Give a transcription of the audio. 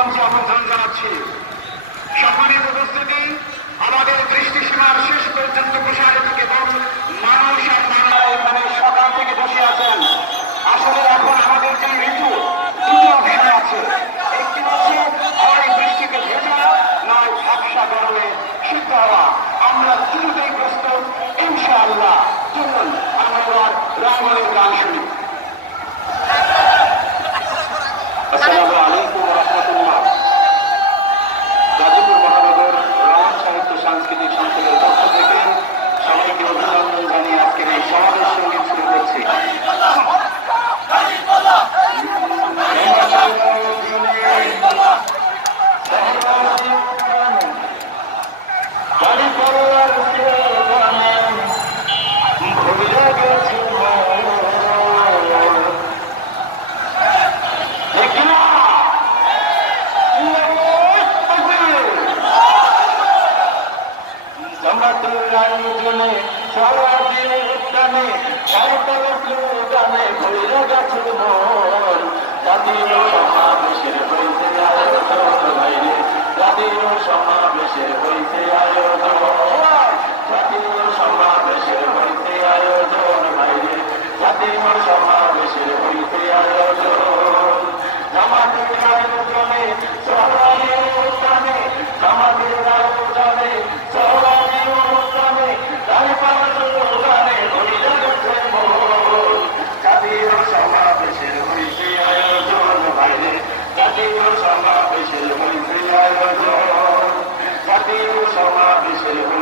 মঞ্চে আমন্ত্রণ জানাচ্ছি। সম্মানিত উপস্থিতি, আমাদের দৃষ্টিসীমার শেষ পর্যন্ত প্রসারিত এবং মানুষ আর মানুষ এখানে সকাল থেকে বসে আছেন। আসলে এখন আমাদের যে ঋতু, দুটো অপশন আছে। একটি হচ্ছে হয় বৃষ্টিকে ভেজা, নয় ঝাপসা গরমে সিদ্ধ হওয়া। আমরা দুটোই প্রস্তুত ইনশাআল্লাহ। চলুন আমরা এবার রাঙ্গলের গান শুনি। আসসালামু আলাইকুম ওয়া রাহমাতুল্লাহ। গাজীপুর মহানগর রমণ সাহিত্য সাংস্কৃতিক সংসদের পক্ষ থেকে সবাইকে অভিনন্দন জানিয়ে আজকের এই সমাবেশ সঙ্গীত শুরু করছি। আয়োজনে সারা দিন উদ্যানে গানে ভৈরা গাছের মন জাতীয় সমাবেশের হইতে আয়োজন বাইরে জাতীয় সমাবেশের হইতে আয়োজন জাতীয় সমাবেশের হইতে আয়োজন বাইরে জাতীয় সমাবেশের হইতে আয়োজন জামাতের আয়োজনে সারা দিন উদ্যানে জামাতের আয়োজনে সমাবেশের হইতে আয়োজন বাইরে জাতীয় সমাবেশের হইতে আয়োজন জাতীয় সমাবেশের হইতে